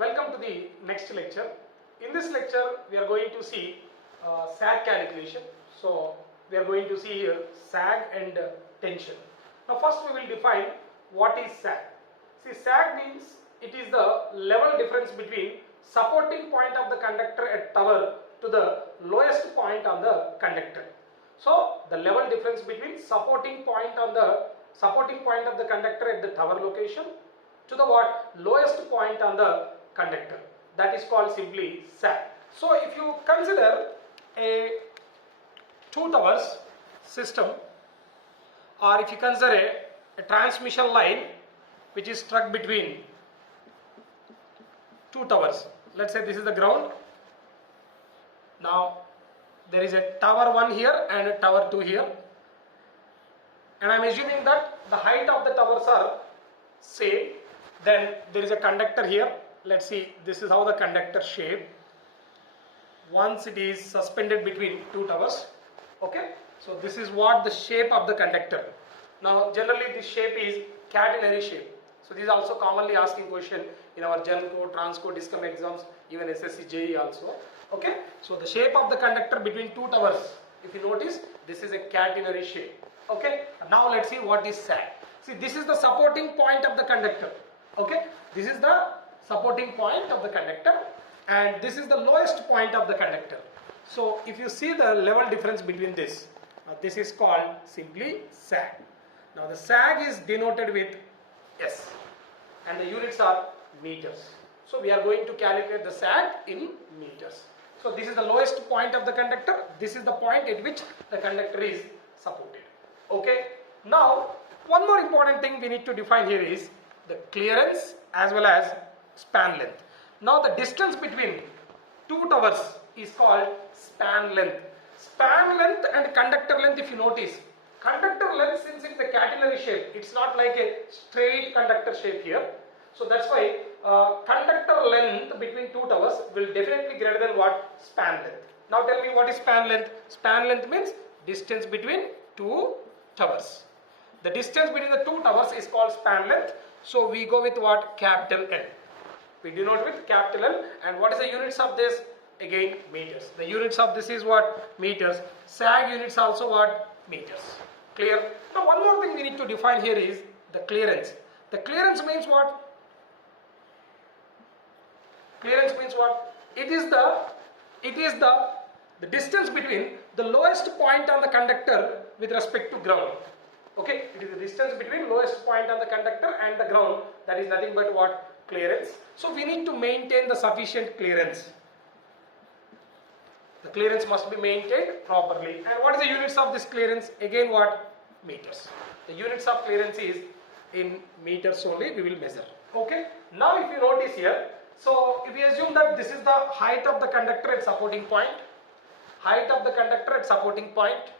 Welcome to the next lecture. In this lecture, we are going to see sag calculation. So, we are going to see here sag and tension. Now, first we will define what is sag. See, sag means it is the level difference between supporting point of the conductor at tower to the lowest point on the conductor. So, the level difference between supporting point of the conductor at the tower location to the lowest point on the conductor, that is called simply sag. So if you consider a two towers system, or if you consider a transmission line which is struck between two towers, let's say this is the ground. Now there is a tower 1 here and a tower 2 here, and I am assuming that the height of the towers are same. Then there is a conductor here. Let's see, this is how the conductor shape once it is suspended between two towers. Okay, so this is what the shape of the conductor. Now generally this shape is catenary shape. So this is also commonly asking question in our GenCo, Transco, Discom exams, even SSC JE also. Okay, so the shape of the conductor between two towers, if you notice, this is a catenary shape. Okay, now let's see what is sag. See, this is the supporting point of the conductor. Okay, this is the supporting point of the conductor and this is the lowest point of the conductor. So if you see the level difference between this, this is called simply sag. Now the sag is denoted with S and the units are meters. So we are going to calculate the sag in meters. So this is the lowest point of the conductor. This is the point at which the conductor is supported. Okay, now one more important thing we need to define here is the clearance as well as span length. Now the distance between two towers is called span length. Span length and conductor length, if you notice, conductor length, since it's a catenary shape, it's not like a straight conductor shape here. So that's why conductor length between two towers will definitely greater than what? Span length. Now tell me what is span length? Span length means distance between two towers. The distance between the two towers is called span length. So we go with what? Capital L. We denote with capital L. And what is the units of this? Again, meters. The units of this is what? Meters. Sag units also what? Meters. Clear? Now one more thing we need to define here is the clearance. The clearance means what? Clearance means what? It is the distance between the lowest point on the conductor with respect to ground. Okay, it is the distance between lowest point on the conductor and the ground, that is nothing but what? Clearance. So we need to maintain the sufficient clearance. The clearance must be maintained properly. And what is the units of this clearance? Again what? Meters. The units of clearance is in meters only we will measure. Okay. Now if you notice here, so if we assume that this is the height of the conductor at supporting point, height of the conductor at supporting point,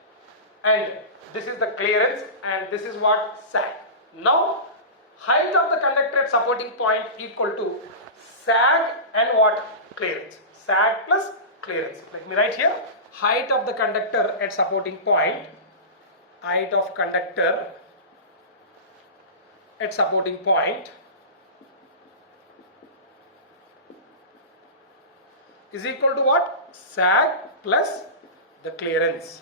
and this is the clearance and this is what? Sag. Now height of the conductor at supporting point equal to sag and what? Clearance. Sag plus clearance. Let me write here, height of the conductor at supporting point, height of conductor at supporting point is equal to what? Sag plus the clearance.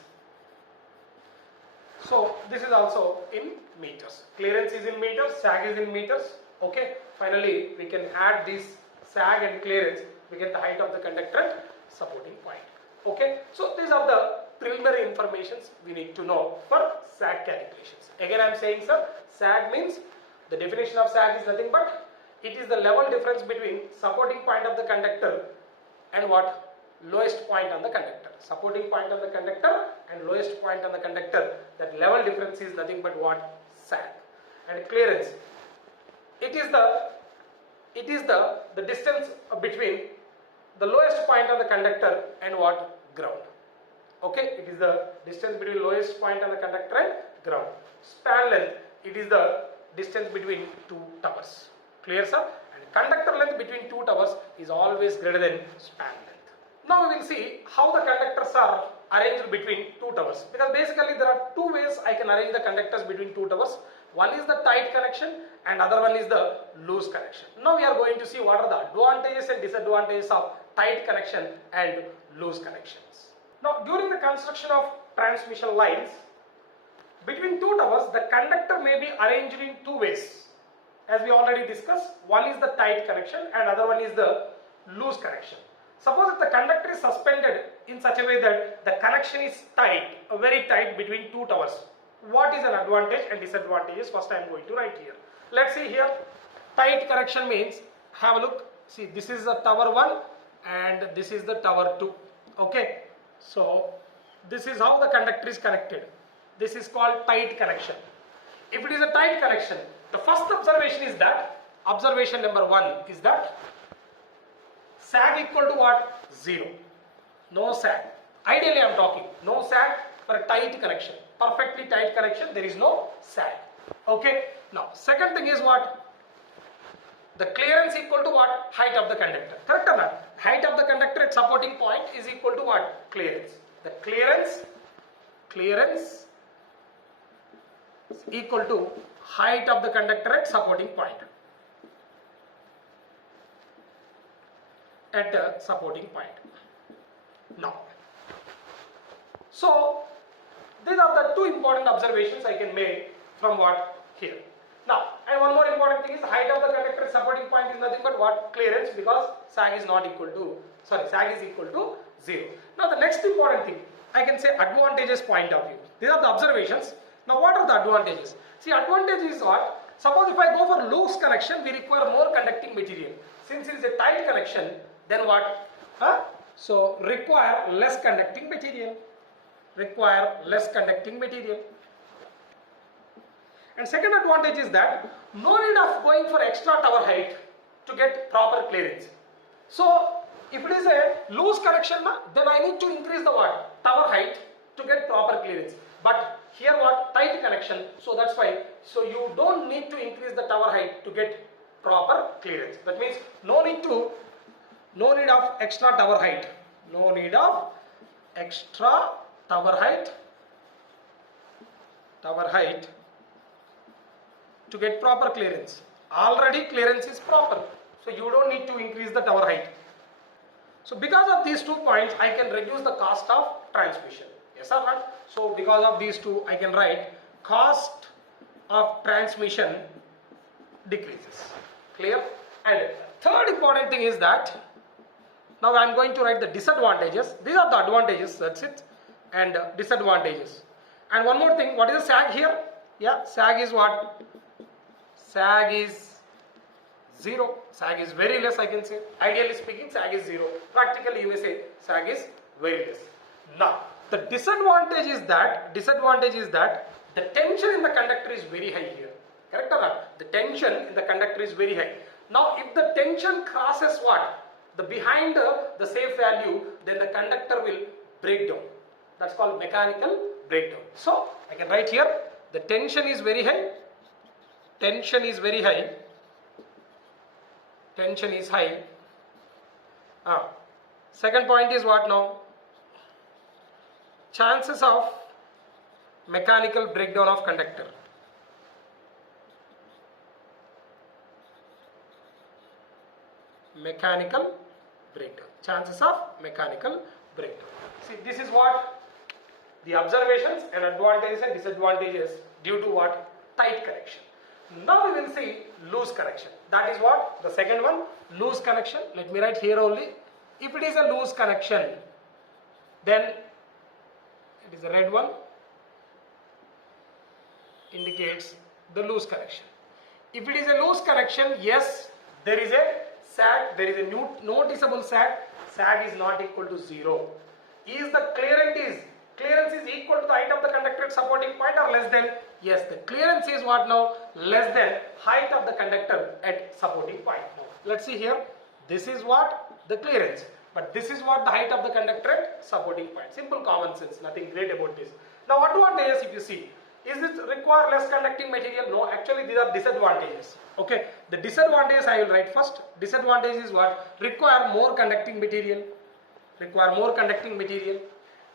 So this is also in meters. Clearance is in meters, sag is in meters. Okay. Finally, we can add this sag and clearance. We get the height of the conductor at supporting point. Okay. So these are the preliminary informations we need to know for sag calculations. Again, I am saying, sir, sag means, the definition of sag is nothing but it is the level difference between supporting point of the conductor and what? Lowest point on the conductor. Supporting point on the conductor and lowest point on the conductor, that level difference is nothing but what? Sag. And clearance, it is the distance between the lowest point on the conductor and what? Ground. Okay, it is the distance between lowest point on the conductor and ground. Span length, it is the distance between two towers. Clear, sir? And conductor length between two towers is always greater than span length. Now we will see how the conductors are arranged between two towers, because basically there are two ways I can arrange the conductors between two towers. One is the tight connection and other one is the loose connection. Now we are going to see what are the advantages and disadvantages of tight connection and loose connections. Now during the construction of transmission lines, between two towers, the conductor may be arranged in two ways. As we already discussed, one is the tight connection and other one is the loose connection. Suppose if the conductor is suspended in such a way that the connection is tight, very tight between two towers. What is an advantage and disadvantages? First I am going to write here. Let's see here. Tight connection means, have a look. See, this is the tower 1 and this is the tower 2. Okay. So this is how the conductor is connected. This is called tight connection. If it is a tight connection, the first observation is that, observation number 1 is that sag equal to what? 0. No sag. Ideally I am talking. No sag for a tight connection. Perfectly tight connection, there is no sag. Okay. Now, second thing is what? The clearance equal to what? Height of the conductor. Correct or not? Height of the conductor at supporting point is equal to what? Clearance. The clearance is equal to height of the conductor at supporting point. At a supporting point. Now, so these are the two important observations I can make from what? Here. Now, and one more important thing is height of the conductor at supporting point is nothing but what? Clearance, because sag is not equal to, sag is equal to 0. Now the next important thing, I can say advantages point of view. These are the observations. Now what are the advantages? See, advantage is what? Suppose if I go for loose connection, we require more conducting material. Since it is a tight connection, then what? So require less conducting material. And second advantage is that no need of going for extra tower height to get proper clearance. So if it is a loose connection, then I need to increase the what? Tower height to get proper clearance. But here what? Tight connection. So that's why. So you don't need to increase the tower height to get proper clearance. That means no need of extra tower height. No need of extra tower height to get proper clearance. Already clearance is proper. So you don't need to increase the tower height. So because of these 2 points, I can reduce the cost of transmission. Yes or not? So because of these two, I can write cost of transmission decreases. Clear? And third important thing is that now I am going to write the disadvantages. These are the advantages, that's it. And disadvantages. And one more thing, what is the sag here? Yeah, sag is what? Sag is 0. Sag is very less, I can say. Ideally speaking, sag is 0. Practically, you may say sag is very less. Now, the disadvantage is that the tension in the conductor is very high here. Correct or not? The tension in the conductor is very high. Now, if the tension crosses what? The behind the safe value, then the conductor will break down. That's called mechanical breakdown. So, I can write here, the tension is very high. Tension is high. Second point is what now? Chances of mechanical breakdown of conductor. Mechanical breakdown. Chances of mechanical breakdown. See, this is what the observations and advantages and disadvantages due to what? Tight connection. Now we will see loose connection. That is what? The second one, loose connection. Let me write here only. If it is a loose connection, then it is a red one, indicates the loose connection. If it is a loose connection, yes, there is a sag, there is a noticeable sag. Sag is not equal to 0. Is the clearance is equal to the height of the conductor at supporting point or less than? Yes, the clearance is what now? Less than height of the conductor at supporting point. Now, let's see here. This is what? The clearance. But this is what the height of the conductor at supporting point. Simple common sense, nothing great about this. Now, advantages if you see. Is it require less conducting material? No, actually these are disadvantages. Okay, the disadvantages I will write first. Disadvantage is what? Require more conducting material.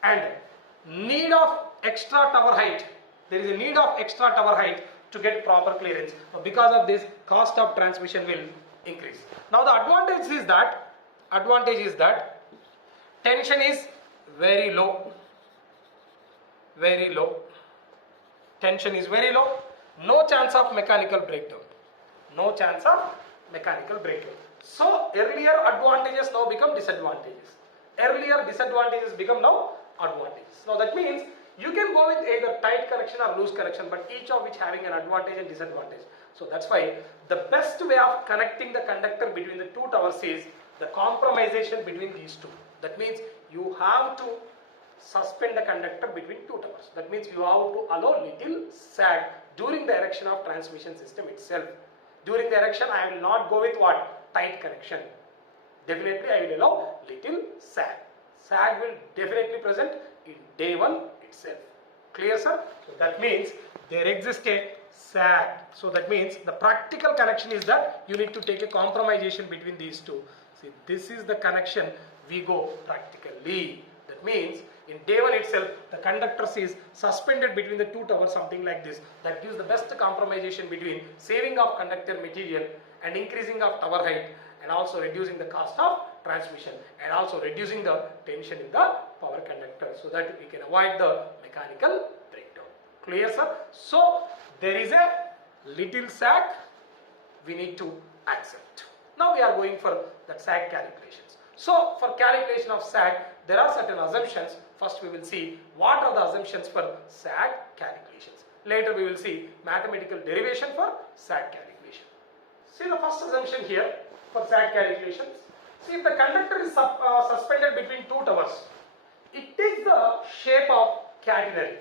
And need of extra tower height. There is a need of extra tower height to get proper clearance. Because of this, cost of transmission will increase. Now the advantage is that tension is very low, tension is very low, no chance of mechanical breakdown, So earlier advantages now become disadvantages, become now advantages. Now that means you can go with either tight connection or loose connection, but each of which having an advantage and disadvantage. So that's why the best way of connecting the conductor between the two towers is the compromisation between these two. That means you have to suspend the conductor between two towers. That means you have to allow little sag during the erection of transmission system itself. During the erection, I will not go with what? Tight connection. Definitely I will allow little sag. Sag will definitely present in day one itself. Clear, sir? So that means there exists a sag. So that means the practical connection is that you need to take a compromisation between these two. See, this is the connection we go practically. That means in day one itself, the conductor is suspended between the two towers, something like this. That gives the best compromisation between saving of conductor material and increasing of tower height, and also reducing the cost of transmission, and also reducing the tension in the power conductor, so that we can avoid the mechanical breakdown. Clear, sir? So there is a little sag we need to accept. Now we are going for that sag calculations. So for calculation of sag, there are certain assumptions. First we will see what are the assumptions for sag calculations. Later we will see mathematical derivation for sag calculation. See the first assumption here for sag calculations. See, if the conductor is suspended between two towers, it takes the shape of catenary.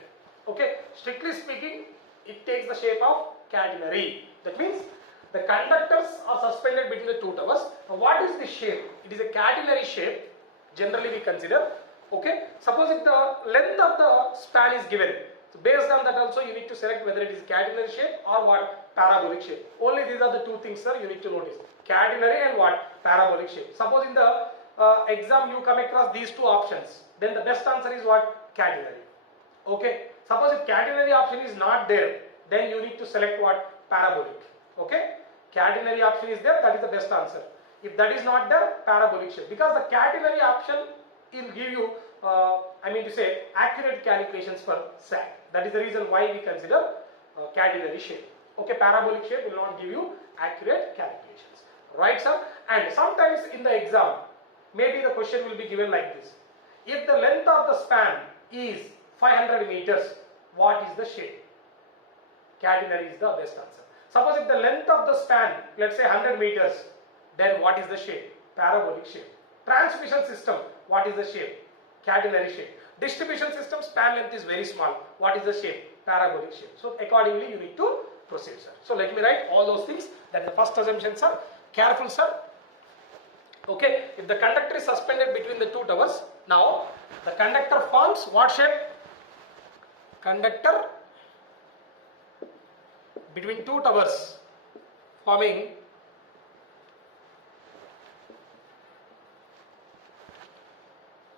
Okay, strictly speaking, it takes the shape of catenary. That means the conductors are suspended between the two towers. Now what is the shape? It is a catenary shape, generally we consider. Okay, suppose if the length of the span is given, so based on that also you need to select whether it is catenary shape or what? Parabolic shape. Only these are the two things, sir, you need to notice. Catenary and what? Parabolic shape. Suppose in the exam you come across these two options, then the best answer is what? Catenary. Okay. Suppose if catenary option is not there, then you need to select what? Parabolic. Okay. Catenary option is there, that is the best answer. If that is not there, parabolic shape. Because the catenary option will give you, accurate calculations for sag. That is the reason why we consider catenary shape. Okay, parabolic shape will not give you accurate calculations. Right, sir? And sometimes in the exam, maybe the question will be given like this. If the length of the span is 500 meters, what is the shape? Catenary is the best answer. Suppose if the length of the span, let's say 100 meters, then what is the shape? Parabolic shape. Transmission system, what is the shape? Catenary shape. Distribution system, span length is very small. What is the shape? Parabolic shape. So accordingly you need to proceed, sir. So let me write all those things. That is the first assumption, sir. Careful, sir. Okay, if the conductor is suspended between the two towers, now the conductor forms what shape? Conductor between two towers forming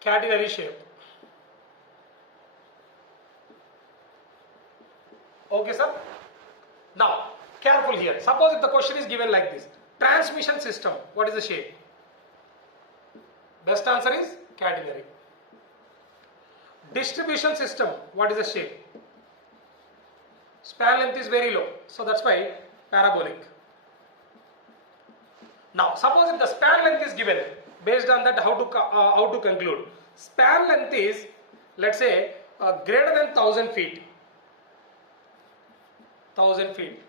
catenary shape. Okay, sir. Now, careful here. Suppose if the question is given like this. Transmission system, what is the shape? Best answer is catenary. Distribution system, what is the shape? Span length is very low, so that's why parabolic. Now, suppose if the span length is given, based on that, how to conclude? Span length is, let's say, greater than 1000 feet. 1000 feet.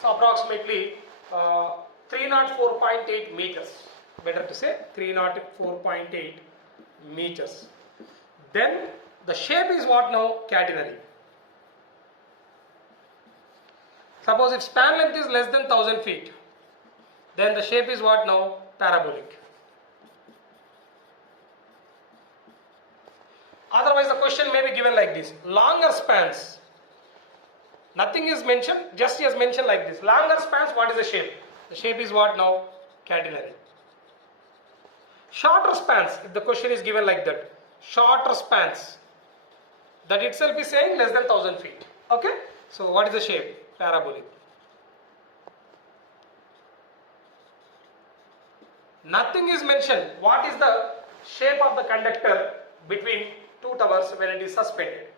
So approximately 304.8 meters. Better to say 304.8 meters. Then the shape is what now? Catenary. Suppose if span length is less than 1000 feet, then the shape is what now? Parabolic. Otherwise the question may be given like this. Longer spans. Nothing is mentioned, just as mentioned like this. Longer spans, what is the shape? The shape is what now? Catenary. Shorter spans, if the question is given like that. Shorter spans. That itself is saying less than 1000 feet. Okay? So what is the shape? parabolic. Nothing is mentioned. What is the shape of the conductor between two towers when it is suspended?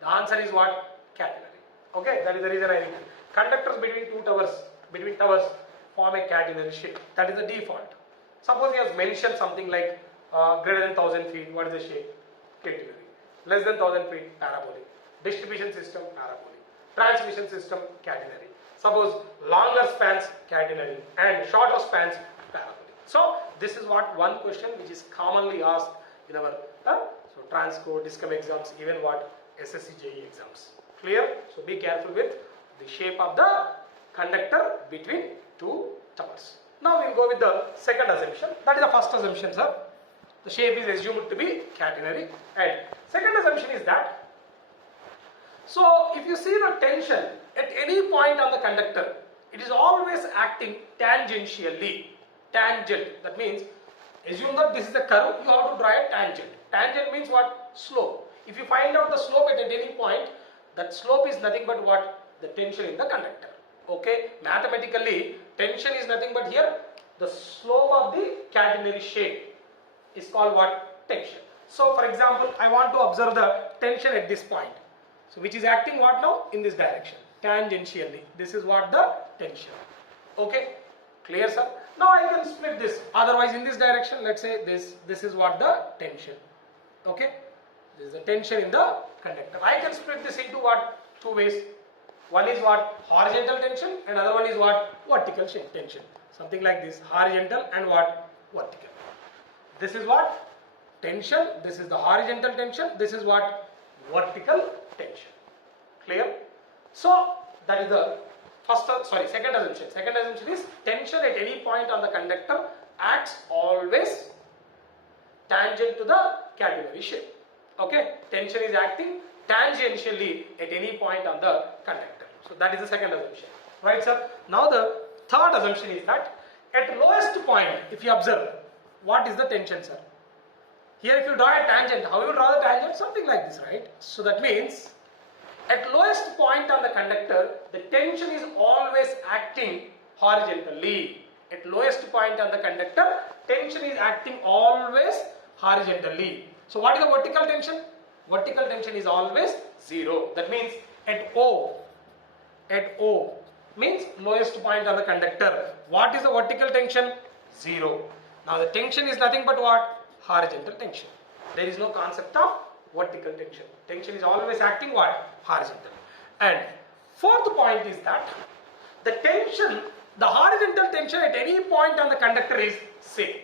The answer is what? Catenary. Okay, that is the reason I think conductors between towers form a catenary shape. That is the default. Suppose he has mentioned something like greater than 1000 feet. What is the shape? Catenary. Less than 1000 feet, parabolic. Distribution system, parabolic. Transmission system, catenary. Suppose longer spans, catenary, and shorter spans, parabolic. So this is what one question which is commonly asked in our so Transco, Discom exams, even what SSC JE exams. Clear? So be careful with the shape of the conductor between two towers. Now we will go with the second assumption. That is the first assumption, sir. The shape is assumed to be catenary, and second assumption is that, so if you see the tension at any point on the conductor, it is always acting tangentially. Tangent, that means assume that this is a curve, you have to draw a tangent. Tangent means what? Slope. If you find out the slope at any point, that slope is nothing but what? The tension in the conductor. Okay, mathematically tension is nothing but here the slope of the catenary shape is called what? Tension. So for example, I want to observe the tension at this point. So which is acting what now? In this direction, tangentially. This is what the tension. Okay, clear, sir? Now I can split this. Otherwise in this direction, let's say this is what the tension. Okay, this is the tension in the conductor. I can split this into what? Two ways. One is what? Horizontal tension, and other one is what? Vertical tension. Something like this, horizontal and what? Vertical. This is what? Tension. This is the horizontal tension. This is what? Vertical tension. Clear? So that is the second assumption. Second assumption is tension at any point on the conductor acts always tangent to the catenary shape. Okay, tension is acting tangentially at any point on the conductor. So that is the second assumption. Right, sir? Now the third assumption is that at lowest point, if you observe, what is the tension, sir? Here if you draw a tangent, how you draw the tangent? Something like this, right? So that means at lowest point on the conductor, the tension is always acting horizontally. At lowest point on the conductor, tension is acting always horizontally. So what is the vertical tension? Vertical tension is always 0. That means at O means lowest point on the conductor. What is the vertical tension? 0. Now the tension is nothing but what? Horizontal tension. There is no concept of vertical tension. Tension is always acting what? Horizontal. And fourth point is that the tension, the horizontal tension at any point on the conductor is same.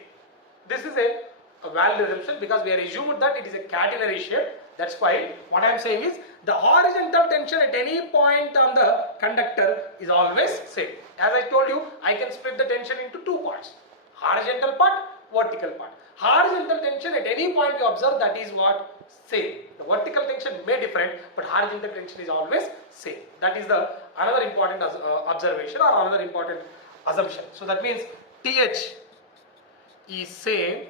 This is a valid assumption because we are assumed that it is a catenary shape. That's why what I am saying is the horizontal tension at any point on the conductor is always same. As I told you, I can split the tension into two parts. Horizontal part, vertical part. Horizontal tension at any point you observe, that is what? Same. The vertical tension may different, but horizontal tension is always same. That is the another important observation or another important assumption. So that means TH is same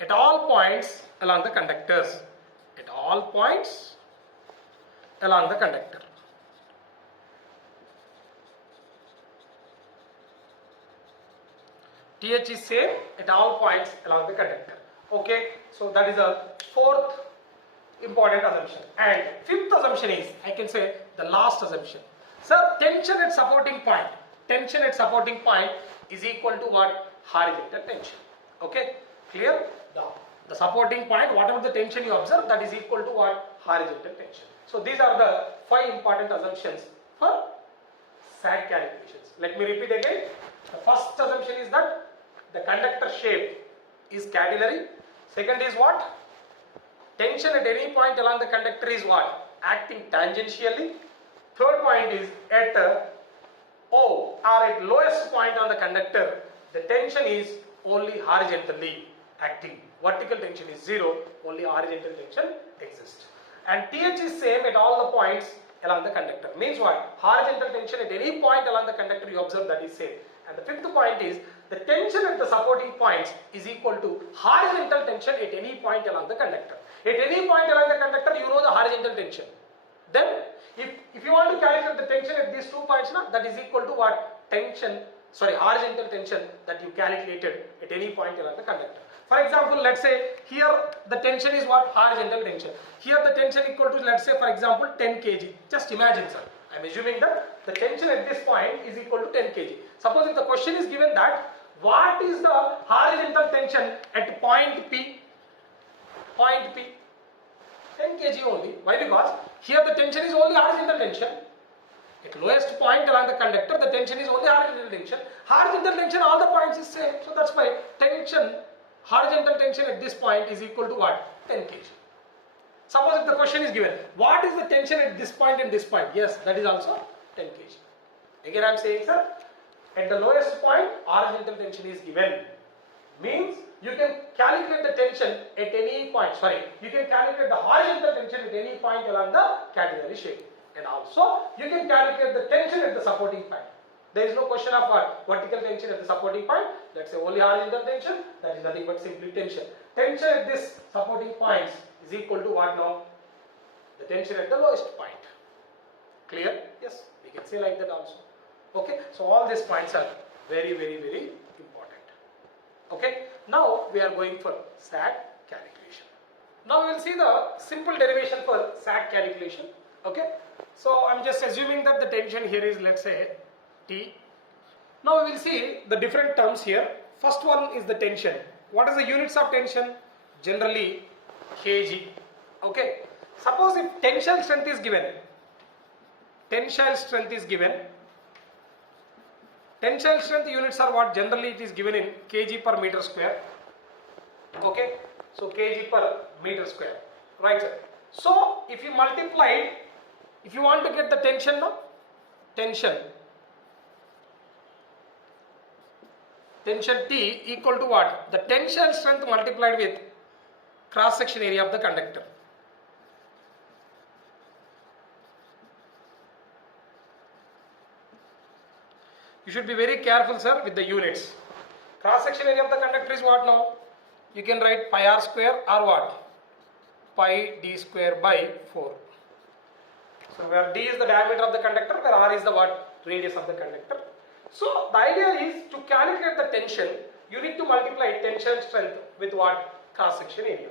at all points along the conductors. At all points along the conductor. TH is same at all points along the conductor. Okay, so that is the fourth important assumption. And fifth assumption is, I can say, the last assumption. Sir, tension at supporting point. Tension at supporting point is equal to what? Horizontal tension. Okay, clear? The supporting point, whatever the tension you observe, that is equal to what? Horizontal tension. So these are the 5 important assumptions for SAT calculations. Let me repeat again. The first assumption is that the conductor shape is catenary. Second is what? Tension at any point along the conductor is what? Acting tangentially. Third point is at O or at lowest point on the conductor, the tension is only horizontally acting. Vertical tension is 0, only horizontal tension exists. And TH is same at all the points along the conductor. Means what? Horizontal tension at any point along the conductor you observe, that is same. And the fifth point is the tension at the supporting points is equal to horizontal tension at any point along the conductor. At any point along the conductor, you know the horizontal tension. Then if you want to calculate the tension at these 2 points, that is equal to what? Tension, sorry, horizontal tension that you calculated at any point along the conductor. For example, let's say here the tension is what? Horizontal tension. Here the tension equal to, let's say for example 10 kg. Just imagine, sir. I am assuming that the tension at this point is equal to 10 kg. Suppose if the question is given that what is the horizontal tension at point P? Point P. 10 kg only. Why? Because here the tension is only horizontal tension. At lowest point along the conductor, the tension is only horizontal tension. Horizontal tension, all the points is same. So that's why tension, horizontal tension at this point is equal to what? 10 kg. Suppose if the question is given, what is the tension at this point and this point? Yes, that is also 10 kg. Again I am saying, sir, at the lowest point, horizontal tension is given. Means you can calculate the tension at any point. Sorry, you can calculate the horizontal tension at any point along the catenary shape. And also, you can calculate the tension at the supporting point. There is no question of what? Vertical tension at the supporting point. Let's say only horizontal tension. That is nothing but simply tension. Tension at this supporting points is equal to what now? The tension at the lowest point. Clear? Yes, we can say like that also. Okay, so all these points are very, very, very important. Okay, now we are going for SAT calculation. Now we will see the simple derivation for SAT calculation. Okay, so I'm just assuming that the tension here is, let's say, T. Now we will see the different terms here. First one is the tension. What is the units of tension? Generally kg. Okay, suppose if tensile strength is given, tensile strength is given, tensile strength units are what? Generally it is given in kg per meter square. Okay, so kg per meter square, right, sir? So if you multiply, if you want to get the tension now, tension T equal to what? The tensile strength multiplied with cross section area of the conductor. You should be very careful, sir, with the units. Cross section area of the conductor is what now? You can write pi r square or what? Pi d square by 4. So where d is the diameter of the conductor, where r is the what? Radius of the conductor. So the idea is to calculate the tension, you need to multiply tensile strength with what? Cross section area.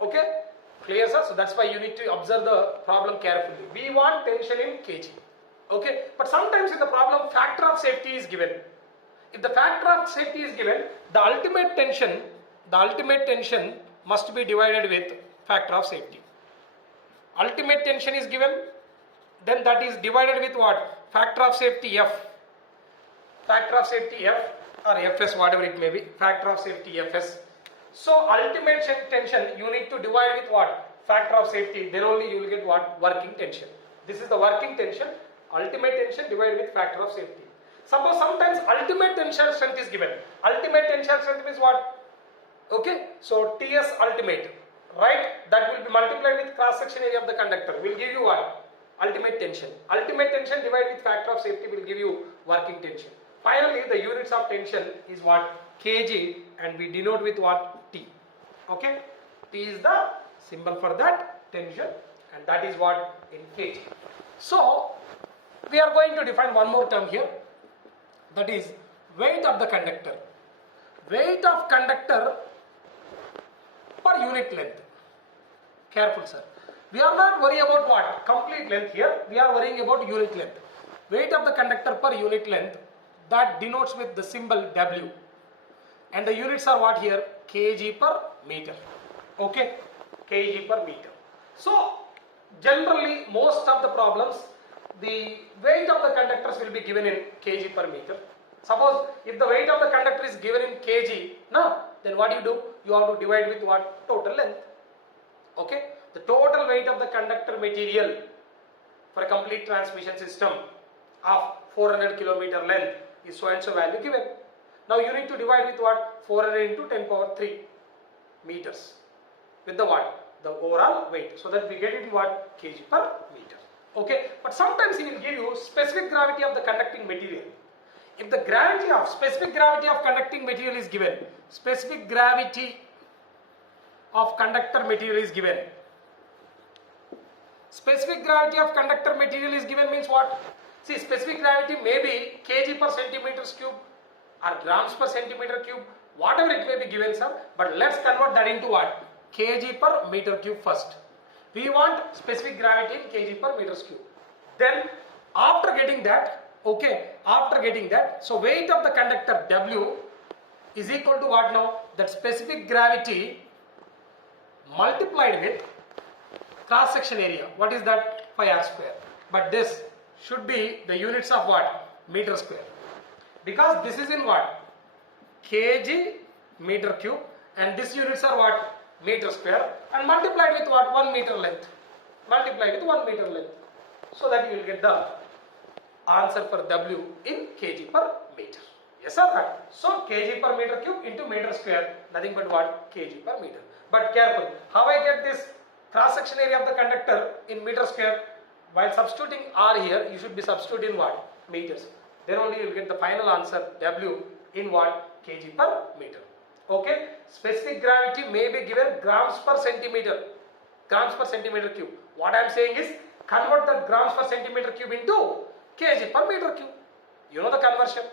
Okay? Clear, sir? So that's why you need to observe the problem carefully. We want tension in kg. Okay? But sometimes in the problem, factor of safety is given. If the factor of safety is given, the ultimate tension must be divided with factor of safety. Ultimate tension is given, then that is divided with what? Factor of safety F. Factor of safety F or Fs, whatever it may be. Factor of safety Fs. So ultimate tension you need to divide with what? Factor of safety. Then only you will get what? Working tension. This is the working tension. Ultimate tension divided with factor of safety. Suppose sometimes ultimate tensile strength is given. Ultimate tensile strength is what? Okay. So Ts ultimate. Right? That will be multiplied with cross section area of the conductor. Will give you what? Ultimate tension. Ultimate tension divided with factor of safety will give you working tension. Finally, the units of tension is what? Kg, and we denote with what? T. Okay? T is the symbol for that tension, and that is what? In kg. So, we are going to define one more term here, that is weight of the conductor. Weight of conductor per unit length. Careful, sir. We are not worrying about what? Complete length here. We are worrying about unit length. Weight of the conductor per unit length, that denotes with the symbol W. And the units are what here? Kg per meter. Okay? Kg per meter. So, generally, most of the problems, the weight of the conductors will be given in kg per meter. Suppose if the weight of the conductor is given in kg, then what you do? You have to divide with what? Total length. Okay? The total weight of the conductor material for a complete transmission system of 400 kilometer length is so and so value given. Now you need to divide with what? 400 into 10 power 3 meters with the what? The overall weight. So that we get it in what? Kg per meter. Okay? But sometimes he will give you specific gravity of the conducting material. If the specific gravity of conducting material is given, specific gravity of conductor material is given, Specific gravity of conductor material is given means what? See, specific gravity may be kg per centimeters cube or grams per centimeter cube, whatever it may be given, sir. But let's convert that into what? Kg per meter cube first. We want specific gravity in kg per meters cube. Then after getting that, so weight of the conductor W is equal to what now? That specific gravity multiplied with cross section area. What is that? Pi r square. But this should be the units of what? Meter square. Because this is in what? Kg meter cube, and this units are what? Meter square, and multiplied with what? 1 meter length. Multiplied with 1 meter length. So that you will get the answer for W in kg per meter. Yes or no? So kg per meter cube into meter square, nothing but what? Kg per meter. But careful, how I get this cross section area of the conductor in meter square? While substituting R here, you should be substituting what? Meters. Then only you will get the final answer W in what? Kg per meter. Okay. Specific gravity may be given grams per centimeter. Grams per centimeter cube. What I am saying is convert the grams per centimeter cube into kg per meter cube. You know the conversion.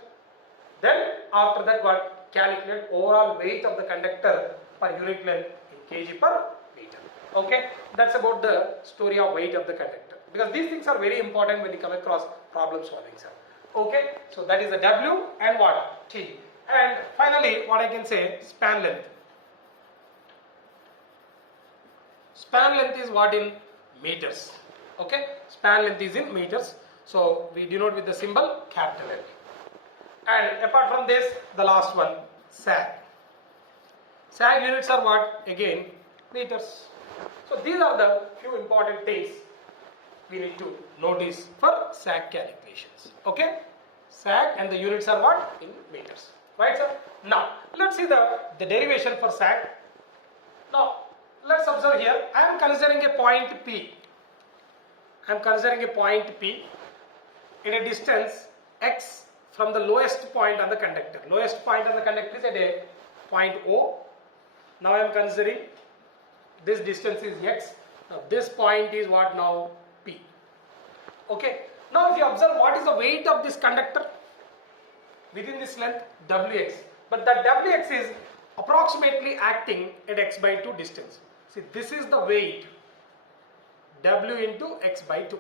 Then after that what? Calculate overall weight of the conductor per unit length in kg per meter. Okay. That's about the story of weight of the conductor. Because these things are very important when you come across problem solving, sir. Okay, so that is the W and what? T. And finally, what I can say, span length. Span length is what in meters. Okay, span length is in meters. So we denote with the symbol capital L. And apart from this, the last one, sag. Sag units are what? Again, meters. So these are the few important things we need to notice for sag calculations. Okay, sag and the units are what? In meters. Right, sir? Now let's see the derivation for sag. Now let's observe here. I am considering a point P. I am considering a point P in a distance x from the lowest point on the conductor. Lowest point on the conductor is at a point O. Now I am considering this distance is x. Now this point is what now? P. Okay. Now if you observe, what is the weight of this conductor within this length? Wx. But that Wx is approximately acting at x by 2 distance. See, this is the weight W into x by 2.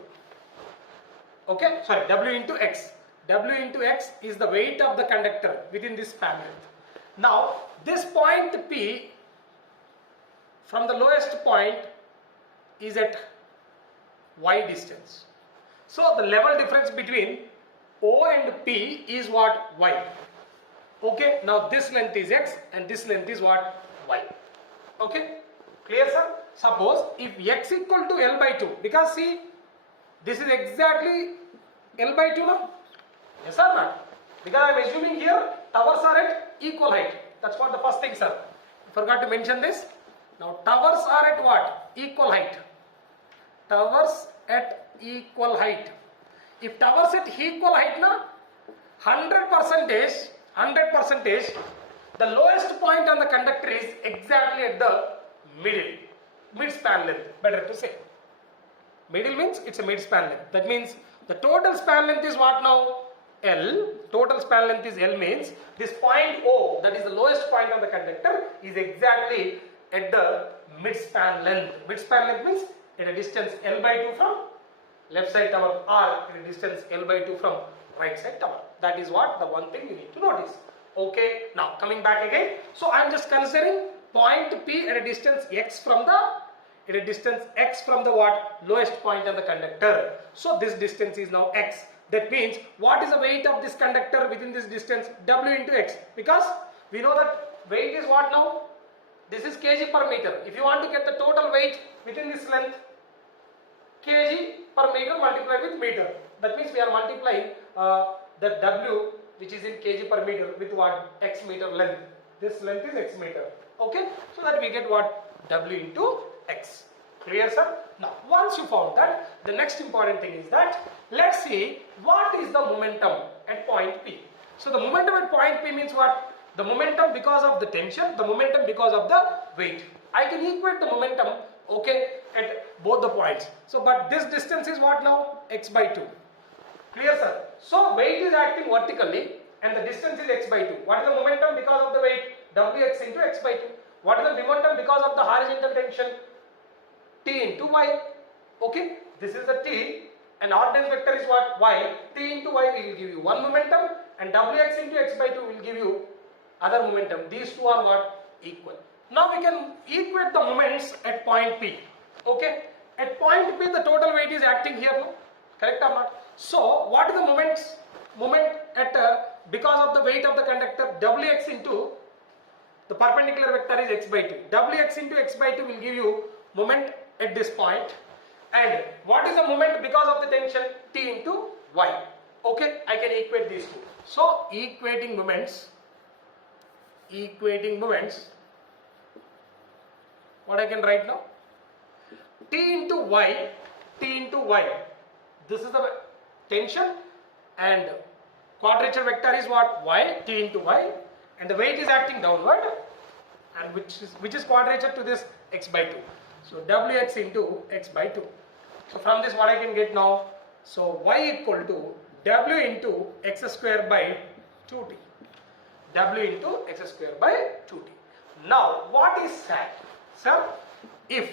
Okay, sorry, W into x. W into x is the weight of the conductor within this span length. Now this point P from the lowest point is at y distance. So the level difference between O and P is what? Y. Okay, now this length is x and this length is what? Y. Okay, clear, sir? Suppose if x equal to L by 2, because see, this is exactly L by 2 now. Yes or not? Because I am assuming here towers are at equal height. That's what the first thing, sir. I forgot to mention this. Now towers are at what? Equal height. Towers at equal height. If towers at equal height na 100%, the lowest point on the conductor is exactly at the mid span length, better to say. Middle means it's a mid span length. That means the total span length is what now? L. Total span length is L, means this point O, that is the lowest point on the conductor, is exactly at the mid span length. Mid span length means at a distance L by 2 from left side tower, or at a distance L by 2 from right side tower. That is what the one thing you need to notice. Okay, now coming back again. So I am just considering point P at a distance x from the what? Lowest point on the conductor. So this distance is now x. That means what is the weight of this conductor within this distance? W into x. Because we know that weight is what now? This is kg per meter. If you want to get the total weight within this length, kg per meter multiplied with meter. That means we are multiplying the W, which is in kg per meter, with what? X meter length. This length is x meter. Okay, so that we get what? W into x. Clear, sir? Now once you found that, the next important thing is that let's see what is the momentum at point P. So the momentum at point P means what? The momentum because of the tension, the momentum because of the weight. I can equate the momentum, okay, at both the points. So but this distance is what now? X by 2. Clear, sir? So weight is acting vertically and the distance is x by 2. What is the momentum because of the weight? Wx into x by 2. What is the momentum because of the horizontal tension? T into y. Okay, this is the T and ordnance vector is what? Y. T into y will give you one momentum and Wx into x by 2 will give you other momentum. These two are what? Equal. Now we can equate the moments at point P. Okay, at point P the total weight is acting here, no? Correct or not? So what is the moment at because of the weight of the conductor? Wx into the perpendicular vector is x by 2. Wx into x by 2 will give you moment at this point. And what is the moment because of the tension? T into y. Okay, I can equate these two. So equating moments, what I can write now? T into y. This is the tension and quadrature vector is what? Y. T into y, and the weight is acting downward, and which is quadrature to this x by 2. So Wx into x by 2. So from this what I can get now? So y equal to W into x square by 2t. W into x square by 2t. Now what is sag? Sir, if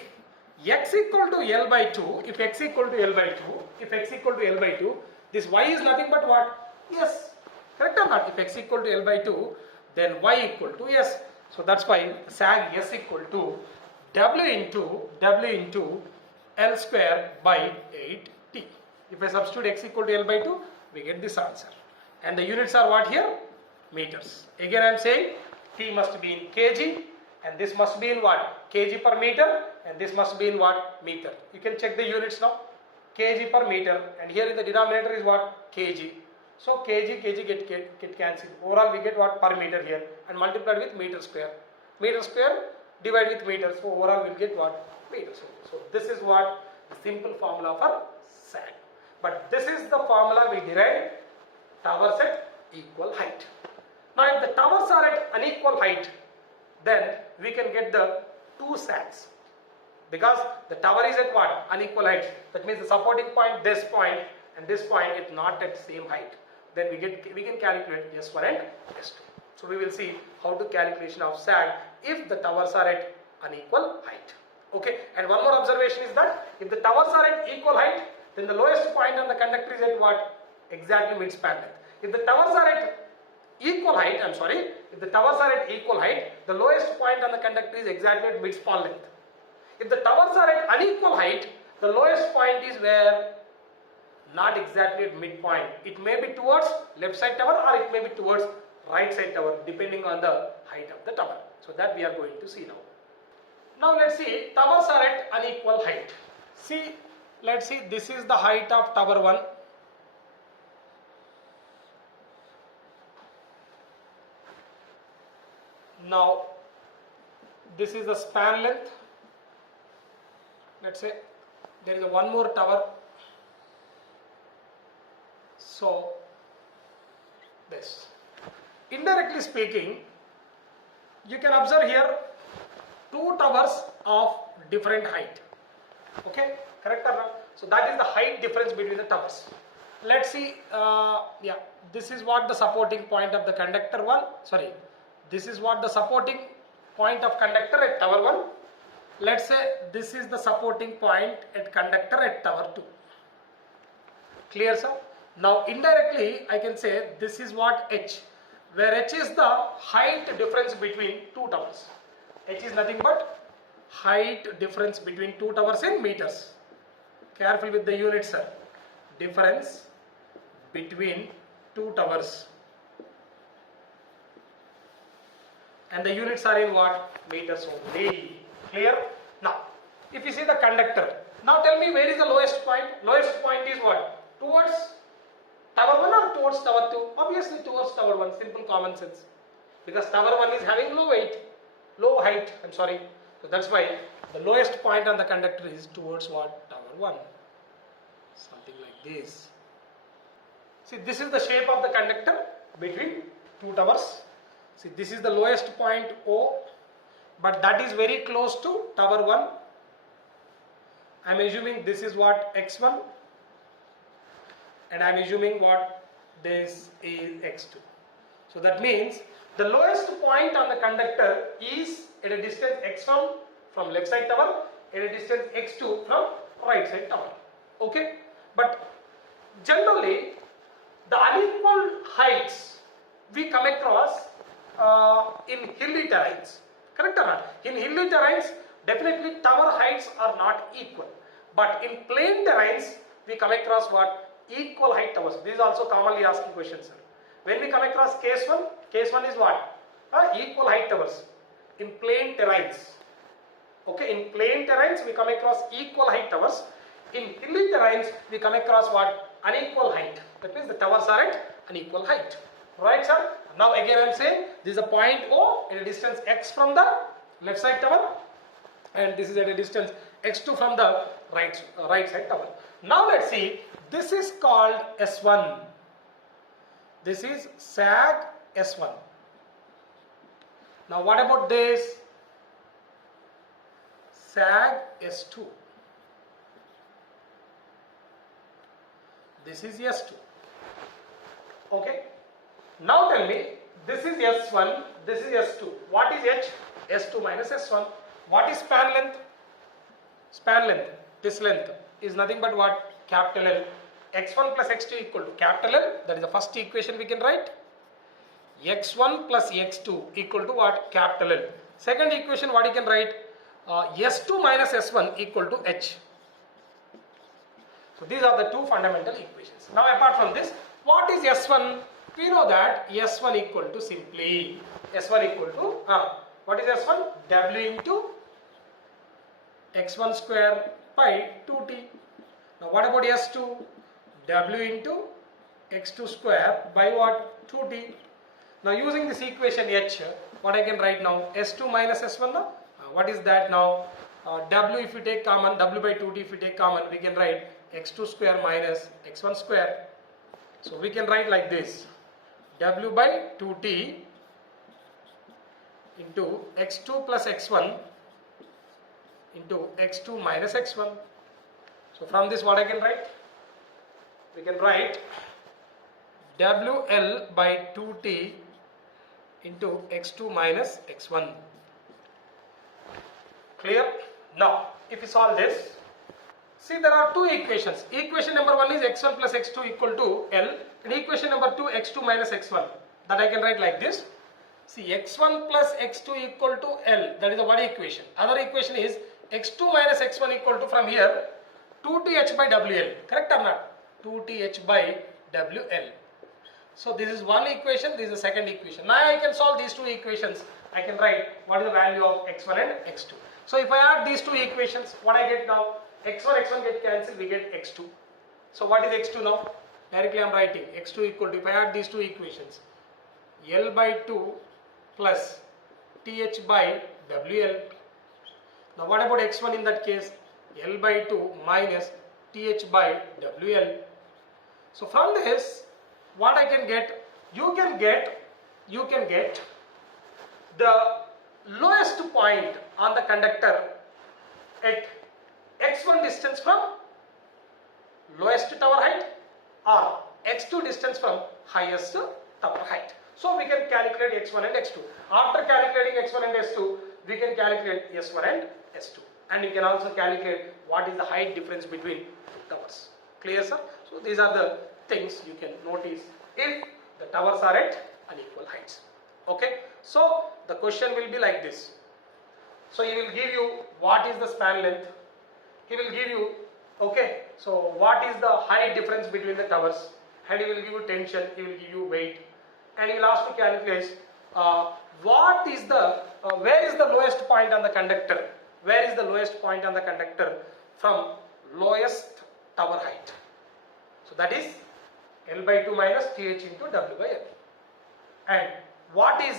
x equal to L by 2, if x equal to L by 2, this y is nothing but what? Yes. Correct or not? If x equal to L by 2, then y equal to S. So that's why sag S equal to W into L square by 8t. If I substitute x equal to L by 2, we get this answer. And the units are what here? Meters. Again I am saying T must be in kg and this must be in what? Kg per meter, and this must be in what? Meter. You can check the units now. Kg per meter, and here in the denominator is what? Kg. So kg get cancelled. Overall we get what? Per meter here, and multiplied with meter square. Meter square divided with meter. So overall we will get what? Meter square. So this is what the simple formula for sag. But this is the formula we derived towers at equal height. Now if the towers are at unequal height, then we can get the two sags, because the tower is at what? Unequal height. That means the supporting point, this point and this point is not at same height. Then we can calculate S1 and S2. So we will see how to calculation of sag if the towers are at unequal height. Okay, and one more observation is that if the towers are at equal height, then the lowest point on the conductor is at what? Exactly mid-span length. If the towers are at equal height, if the towers are at equal height, the lowest point on the conductor is exactly at mid-span length. If the towers are at unequal height, the lowest point is where? Not exactly at midpoint. It may be towards left side tower or it may be towards right side tower, depending on the height of the tower. So that we are going to see now. Now let's see, towers are at unequal height. See, let's see, this is the height of tower 1. Now this is the span length. Let's say there is one more tower. So this. Indirectly speaking, you can observe here two towers of different height. Okay, correct or not? So that is the height difference between the towers. Let's see, this is what the supporting point of the conductor 1. This is what the supporting point of conductor at tower 1. Let's say this is the supporting point at conductor at tower 2. Clear, sir? Now indirectly I can say this is what H, where H is the height difference between two towers. H is nothing but height difference between two towers in meters. Careful with the units, sir. Difference between two towers. And the units are in what? Meters only. Clear? Now, if you see the conductor, now tell me where is the lowest point? Lowest point is what? Towards tower 1 or towards tower 2? Obviously towards tower 1, simple common sense. Because tower 1 is having low height, So that's why the lowest point on the conductor is towards what? Tower 1. Something like this. See, this is the shape of the conductor between two towers. See, this is the lowest point O, but that is very close to tower 1. I'm assuming this is what x1, and I'm assuming what this is x2. So that means the lowest point on the conductor is at a distance x1 from left side tower, at a distance x2 from right side tower. Okay, but generally the unequal heights we come across in hilly terrains. Correct or not? In hilly terrains, definitely tower heights are not equal. But in plain terrains, we come across what? Equal height towers. This is also commonly asked question, sir. When we come across case 1 is what? Equal height towers in plain terrains. Okay, in plain terrains we come across equal height towers. In hilly terrains we come across what? Unequal height. That means the towers are at unequal height. Right, sir? Now again I am saying this is a point O at a distance x from the left side tower, and this is at a distance x2 from the right side tower. Now let's see, this is called S1. This is sag S1. Now what about this? Sag S2. This is S2. Okay. Now tell me, this is S1, this is S2. What is H? S2 minus S1. What is span length? Span length, this length is nothing but what? Capital L. X1 plus X2 equal to capital L. That is the first equation we can write. X1 plus X2 equal to what? Capital L. Second equation what you can write? S2 minus S1 equal to H. So these are the two fundamental equations. Now apart from this, what is S1? We know that S1 equal to simply S1 equal to what is S1? W into x1 square by 2t. Now what about S2? W into x2 square by what? 2t. Now using this equation H, what I can write now? S2 minus S1 now? What is that now? W if you take common, W by 2t if you take common, we can write x2 square minus x1 square. So we can write like this. W by 2t into x2 plus x1 into x2 minus x1. So from this what I can write? We can write WL by 2t into x2 minus x1. Clear? Now if you solve this, see there are two equations. Equation number 1 is x1 plus x2 equal to L, and equation number 2 x2 minus x1. That I can write like this. See, x1 plus x2 equal to L, that is the one equation. Other equation is x2 minus x1 equal to, from here, 2th by WL. Correct or not? 2th by WL. So this is one equation, this is the second equation. Now I can solve these two equations. I can write what is the value of x1 and x2. So if I add these two equations, what I get now? x1 get cancelled, we get x2. So what is x2 now? Directly I am writing x2 equal to, if I add these two equations, L by 2 plus th by WL. Now what about x1 in that case? L by 2 minus th by WL. So from this, what I can get? You can get the lowest point on the conductor at x1 distance from lowest tower height or x2 distance from highest tower height. So we can calculate x1 and x2. After calculating x1 and s2, we can calculate s1 and s2. And you can also calculate what is the height difference between towers. Clear, sir? So these are the things you can notice if the towers are at unequal heights. Okay? So the question will be like this. So he will give you what is the span length. He will give you, okay, so what is the height difference between the towers, and he will give you tension, he will give you weight, and he will ask to calculate what is the, where is the lowest point on the conductor, where is the lowest point on the conductor from lowest tower height. So that is L by 2 minus th into W by L. And what is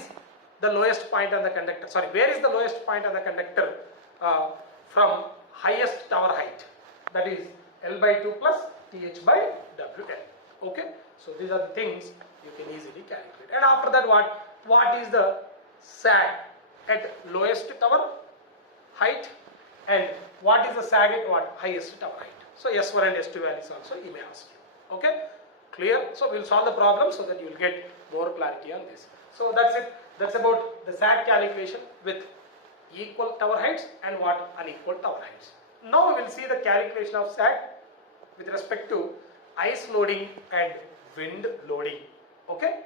the lowest point on the conductor, sorry, where is the lowest point on the conductor from highest tower height, that is L by 2 plus th by WL. Okay, so these are the things you can easily calculate. And after that, what is the sag at lowest tower height and what is the sag at what highest tower height. So S1 and S2 values also he may ask you. Okay, clear? So we will solve the problem so that you will get more clarity on this. So that's it. That's about the sag calculation with equal tower heights and what unequal tower heights. Now we will see the calculation of sag with respect to ice loading and wind loading. Okay.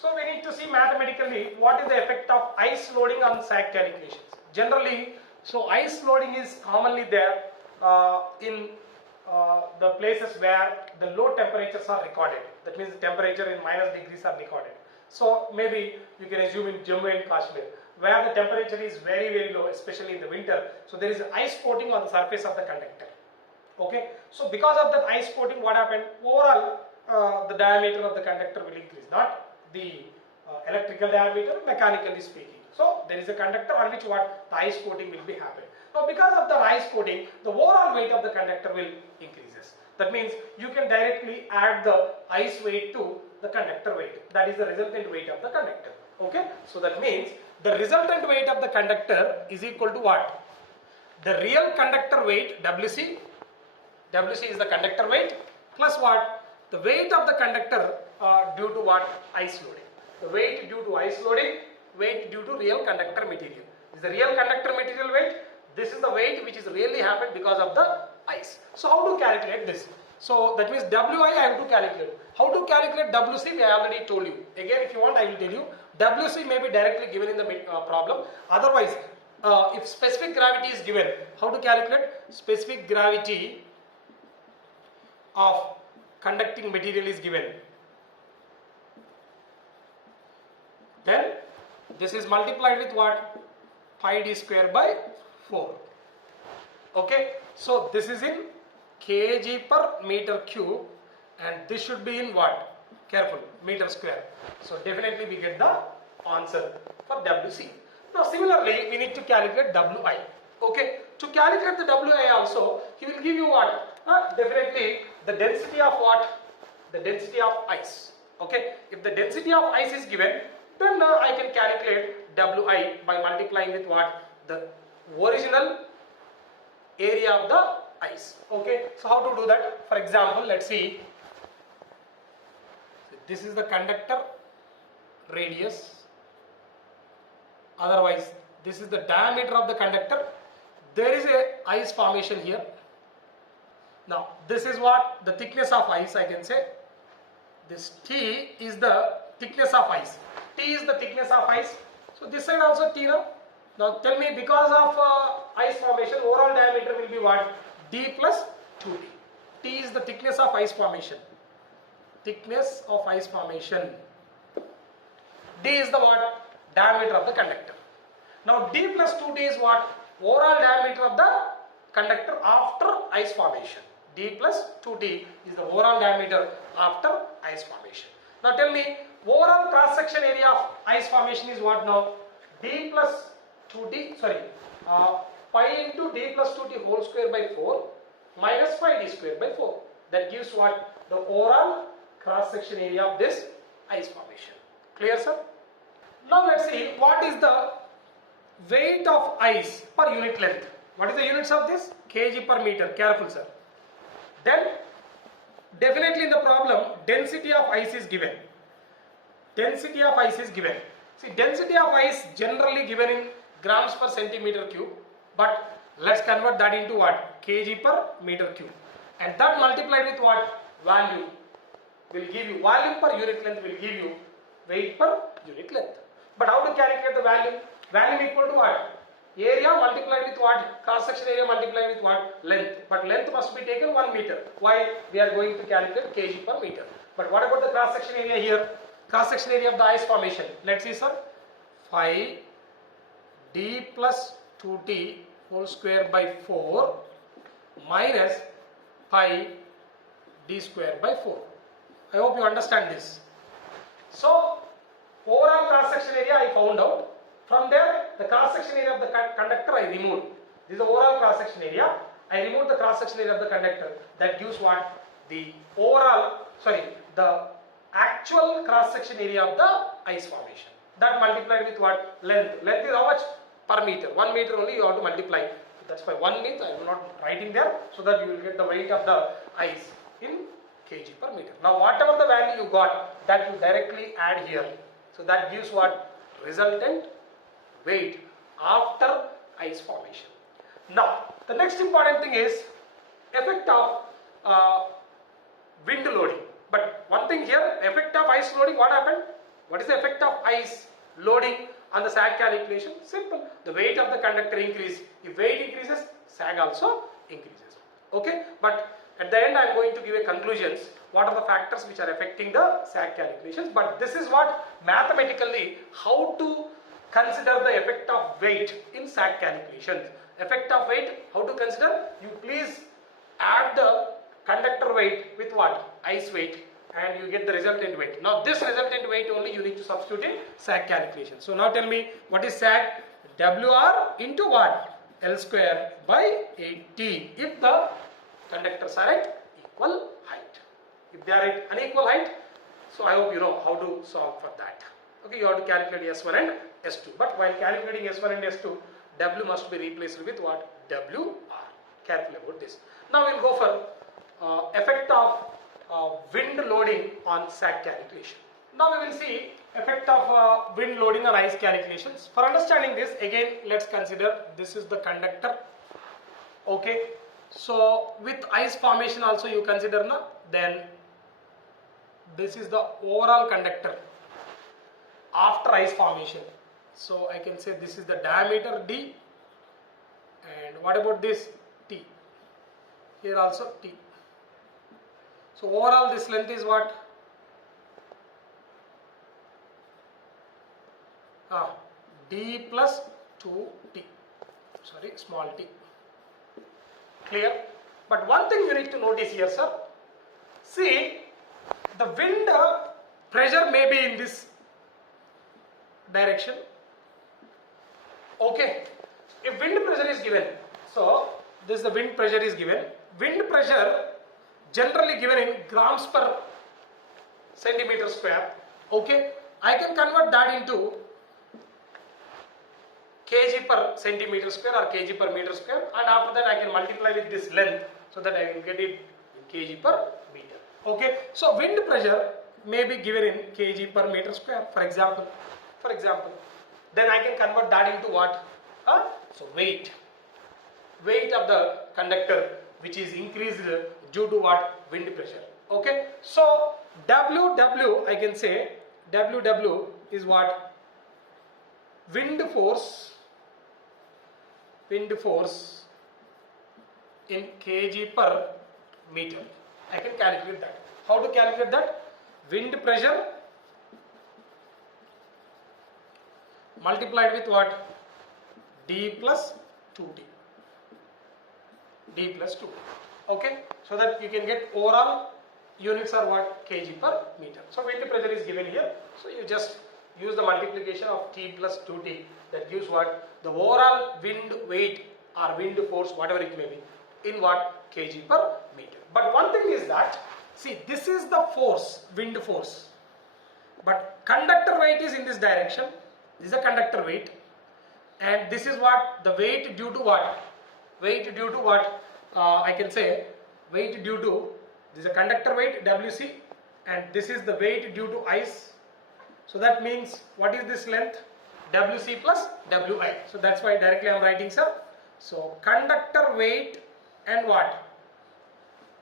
So we need to see mathematically what is the effect of ice loading on sag calculations. Generally, so ice loading is commonly there in the places where the low temperatures are recorded. That means the temperature in minus degrees are recorded. So maybe you can assume in Jammu and Kashmir, where the temperature is very low, especially in the winter. So there is ice coating on the surface of the conductor. Okay. So because of that ice coating, what happened? Overall, the diameter of the conductor will increase, not the electrical diameter, mechanically speaking. So there is a conductor on which what the ice coating will be happening. Now because of the ice coating, the overall weight of the conductor will increases. That means you can directly add the ice weight to the conductor weight. That is the resultant weight of the conductor. Okay. So that means the resultant weight of the conductor is equal to what? The real conductor weight WC. WC is the conductor weight plus what? The weight of the conductor due to what? Ice loading. The weight due to ice loading, weight due to real conductor material. This is the real conductor material weight. This is the weight which is really happened because of the ice. So how to calculate this? So that means Wi I have to calculate. How to calculate WC? I already told you. Again, if you want, I will tell you. WC may be directly given in the problem. Otherwise, if specific gravity is given, how to calculate? Specific gravity of conducting material is given. Then this is multiplied with what? Pi d square by 4. Okay. So this is in kg per meter cube, and this should be in what? Careful, meter square. So definitely we get the answer for WC. Now similarly, we need to calculate Wi. Okay. To calculate the Wi also, he will give you what? Definitely the density of what? The density of ice. Okay. If the density of ice is given, then I can calculate Wi by multiplying with what? The original area of the ice. Okay. So how to do that? For example, let's see. This is the conductor radius. Otherwise, this is the diameter of the conductor. There is a ice formation here. Now, this is what? The thickness of ice, I can say. This T is the thickness of ice. T is the thickness of ice. So this side also T now. Now tell me, because of ice formation, overall diameter will be what? D plus 2D. T is the thickness of ice formation. Thickness of ice formation. D is the what? Diameter of the conductor. Now D plus 2D is what? Overall diameter of the conductor after ice formation. D plus 2D is the overall diameter after ice formation. Now tell me, overall cross section area of ice formation is what now? D plus 2D, pi into D plus 2D whole square by 4 minus pi D square by 4. That gives what? The overall cross section area of this ice formation. Clear, sir? Now let's see what is the weight of ice per unit length. What is the units of this? Kg per meter. Careful, sir. Then definitely in the problem, density of ice is given. Density of ice is given. See, density of ice generally given in grams per centimeter cube, but let's convert that into what? Kg per meter cube. And that multiplied with what? Value will give you, volume per unit length will give you weight per unit length. But how to calculate the value? Value equal to what? Area multiplied with what? Cross section area multiplied with what? Length. But length must be taken 1 meter. Why? We are going to calculate kg per meter. But what about the cross section area here? Cross section area of the ice formation. Let's see, sir. Phi d plus 2t whole square by 4 minus pi d square by 4. I hope you understand this. So, overall cross section area I found out. From there, the cross section area of the conductor I removed. This is the overall cross section area. I removed the cross section area of the conductor. That gives what? The actual cross section area of the ice formation. That multiplied with what? Length. Length is how much? Per meter. 1 meter only you have to multiply with That's why 1 means I am not writing there, so that you will get the weight of the ice in kg per meter. Now whatever the value you got, that you directly add here. So that gives what? Resultant weight after ice formation. Now the next important thing is effect of wind loading. But one thing here, effect of ice loading, what happened? What is the effect of ice loading on the sag calculation? Simple. The weight of the conductor increase. If weight increases, sag also increases. Okay? But at the end I am going to give a conclusions. What are the factors which are affecting the sag calculations? But this is what mathematically how to consider the effect of weight in sag calculations. Effect of weight, how to consider? You please add the conductor weight with what? Ice weight, and you get the resultant weight. Now this resultant weight only you need to substitute in sag calculation. So now tell me, what is sag? WR into what? L square by 8T if the conductors are at equal height. If they are at unequal height, so I hope you know how to solve for that. Okay, you have to calculate S1 and S2. But while calculating S1 and S2, W must be replaced with what? WR. Careful about this. Now we will go for effect of wind loading on sag calculation. Now we will see effect of wind loading on ice calculations. For understanding this, again let's consider this is the conductor. Okay, so with ice formation also you consider na, then this is the overall conductor after ice formation. So I can say this is the diameter D, and what about this? T. Here also T. So overall this length is what? D plus 2T. Sorry, small t. Clear? But one thing you need to notice here, sir. See, the wind pressure may be in this direction. Okay. If wind pressure is given, so this is the wind pressure is given. Wind pressure generally given in grams per centimeter square. Okay. I can convert that into kg per centimeter square or kg per meter square, and after that I can multiply with this length so that I will get it in kg per meter. Okay. So wind pressure may be given in kg per meter square, for example. Then I can convert that into what? So weight of the conductor, which is increased due to what? Wind pressure. Okay. So WW, I can say WW is what? Wind force in kg per meter. I can calculate that. How to calculate that? Wind pressure multiplied with what? D plus 2T. D plus 2. Okay. So that you can get overall units are what? Kg per meter. So wind pressure is given here. So you just use the multiplication of T plus 2T. That gives what? The overall wind weight or wind force, whatever it may be, in what? Kg per meter. But one thing is that, see, this is the force, wind force. But conductor weight is in this direction. This is the conductor weight. And this is what? The weight due to what? Weight due to what? I can say weight due to, this is a conductor weight WC, and this is the weight due to ice. So that means what is this length? WC plus WI. So that's why directly I am writing, sir. So conductor weight and what?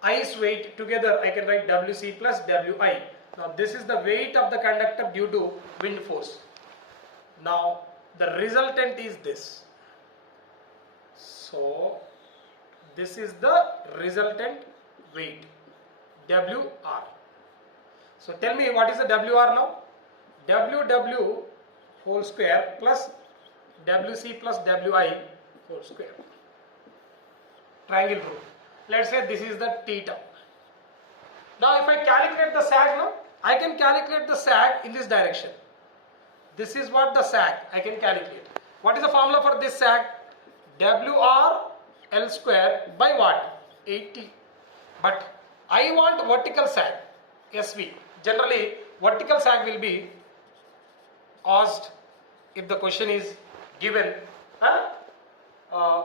Ice weight together I can write WC plus WI. Now this is the weight of the conductor due to wind force. Now the resultant is this. So this is the resultant weight, WR. So tell me, what is the WR now? WW whole square plus WC plus WI whole square. Triangle rule. Let's say this is the theta. Now if I calculate the sag now, I can calculate the sag in this direction. This is what the sag I can calculate. What is the formula for this sag? WR L square by what? 80. But I want vertical sag, SV. Generally vertical sag will be asked if the question is given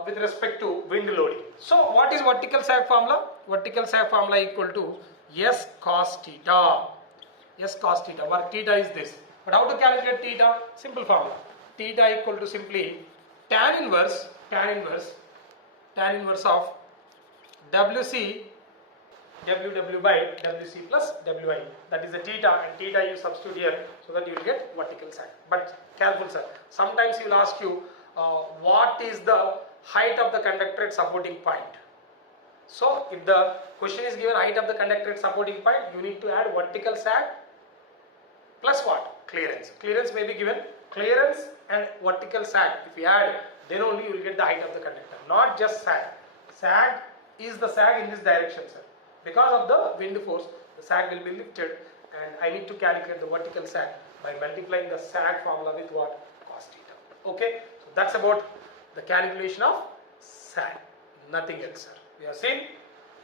with respect to wind loading. So what is vertical sag formula? Vertical sag formula equal to S cos theta. S cos theta, where theta is this. But how to calculate theta? Simple formula. Theta equal to simply tan inverse of WC WW by WC plus WI. That is the theta, and theta you substitute here so that you will get vertical sag. But careful sir, sometimes he will ask you what is the height of the conductor at supporting point. So if the question is given height of the conductor at supporting point, you need to add vertical sag plus what? Clearance. Clearance may be given. Clearance and vertical sag, if you add, then only you will get the height of the conductor, not just sag. Sag is the sag in this direction, sir. Because of the wind force, the sag will be lifted, and I need to calculate the vertical sag by multiplying the sag formula with what? Cos theta. Okay, so that's about the calculation of sag, nothing else, sir. We have seen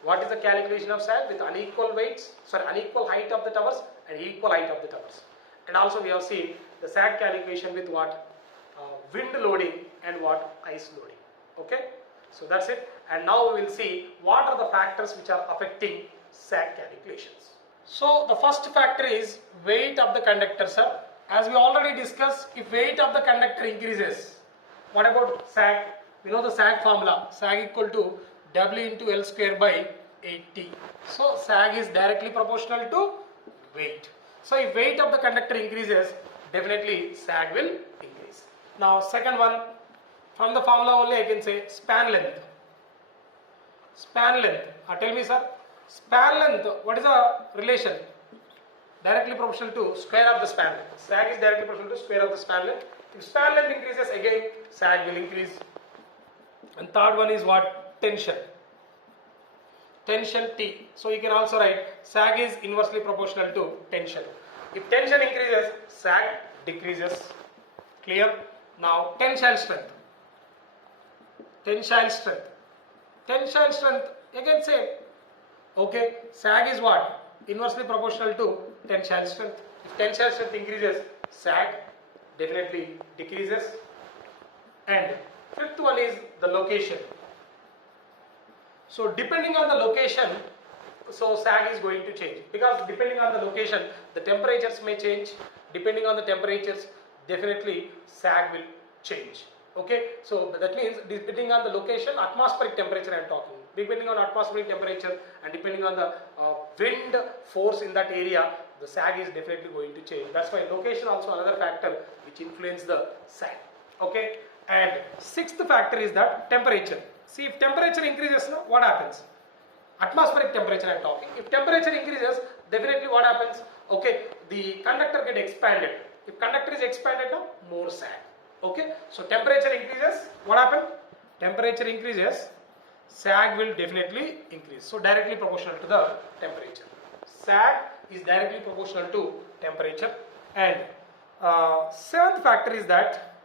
what is the calculation of sag with unequal weights, unequal height of the towers and equal height of the towers. And also we have seen the sag calculation with what? Wind loading and what? Ice loading. Okay, so that's it. And now we will see what are the factors which are affecting sag calculations. So the first factor is weight of the conductor, sir. As we already discussed, if weight of the conductor increases, what about sag? We know the sag formula. Sag equal to W into L square by 80. So sag is directly proportional to weight. So if weight of the conductor increases, definitely sag will increase. Now second one, from the formula only I can say span length. Span length. Tell me sir, span length, what is the relation? Directly proportional to square of the span length. Sag is directly proportional to square of the span length. If span length increases, again sag will increase. And third one is what? Tension. Tension T. So you can also write sag is inversely proportional to tension. If tension increases, sag decreases. Clear? Now tensile strength. Tensile strength. Tensile strength, again same. Okay, sag is what? Inversely proportional to tensile strength. If tensile strength increases, sag definitely decreases. And fifth one is the location. So depending on the location, so sag is going to change, because depending on the location, the temperatures may change. Depending on the temperatures, definitely sag will change. Okay, so that means depending on the location, atmospheric temperature I am talking. Depending on atmospheric temperature and depending on the wind force in that area, the sag is definitely going to change. That's why location also another factor which influences the sag. Okay, and sixth factor is that temperature. See, if temperature increases, no, what happens? Atmospheric temperature I am talking. If temperature increases, definitely what happens? Okay, the conductor get expanded. If conductor is expanded, now more sag. Okay, so temperature increases, what happens? Temperature increases, sag will definitely increase. So directly proportional to the temperature. Sag is directly proportional to temperature. And seventh factor is that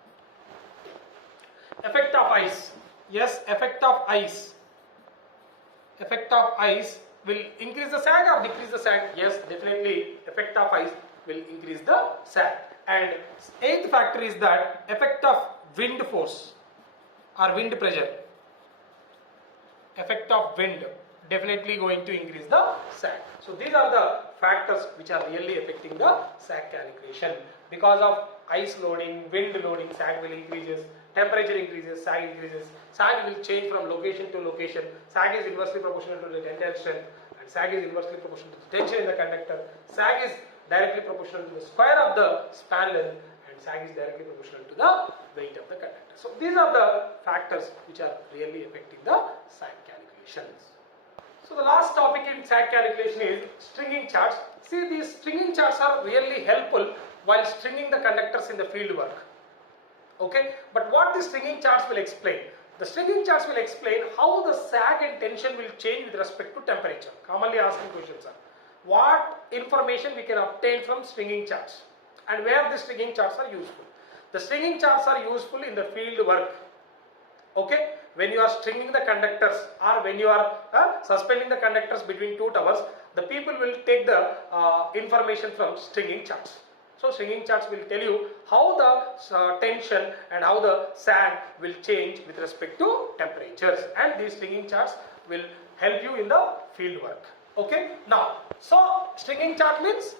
effect of ice. Yes, effect of ice. Effect of ice will increase the sag or decrease the sag? Yes, definitely effect of ice will increase the sag. And eighth factor is that effect of wind force or wind pressure. Effect of wind definitely going to increase the sag. So these are the factors which are really affecting the sag calculation. Because of ice loading, wind loading, sag will increases. Temperature increases, sag increases. Sag will change from location to location. Sag is inversely proportional to the tensile strength, and sag is inversely proportional to the tension in the conductor. Sag is directly proportional to the square of the span length, and sag is directly proportional to the weight of the conductor. So these are the factors which are really affecting the sag calculations. So the last topic in sag calculation is stringing charts. See, these stringing charts are really helpful while stringing the conductors in the field work. Okay, but what the stringing charts will explain? The stringing charts will explain how the sag and tension will change with respect to temperature. Commonly asking questions are, what information we can obtain from stringing charts and where the stringing charts are useful? The stringing charts are useful in the field work. Okay, when you are stringing the conductors or when you are suspending the conductors between two towers, the people will take the information from stringing charts. So stringing charts will tell you how the tension and how the sag will change with respect to temperatures, and these stringing charts will help you in the field work. Okay, now so stringing chart means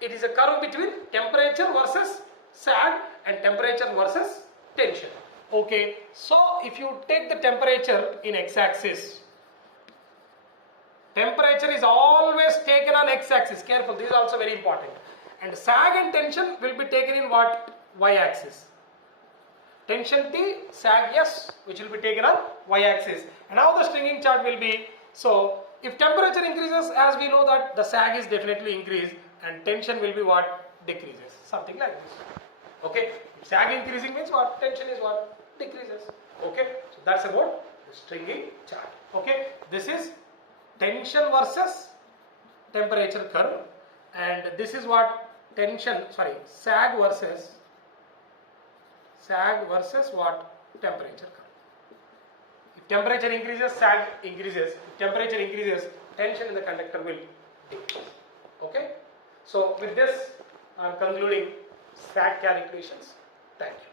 it is a curve between temperature versus sag and temperature versus tension. Okay, so if you take the temperature in x-axis, temperature is always taken on x-axis. Careful, this is also very important. And sag and tension will be taken in what? Y-axis. Tension T, sag S, which will be taken on y-axis. And now the stringing chart will be, so if temperature increases, as we know that the sag is definitely increased and tension will be what? Decreases. Something like this. Okay, if sag increasing means what? Tension is what? Decreases. Okay, so that's about the stringing chart. Okay, this is tension versus temperature curve, and this is what? Sag versus what? Temperature curve. If temperature increases, sag increases. If temperature increases, tension in the conductor will decrease. Okay, so with this I am concluding sag calculations. Thank you.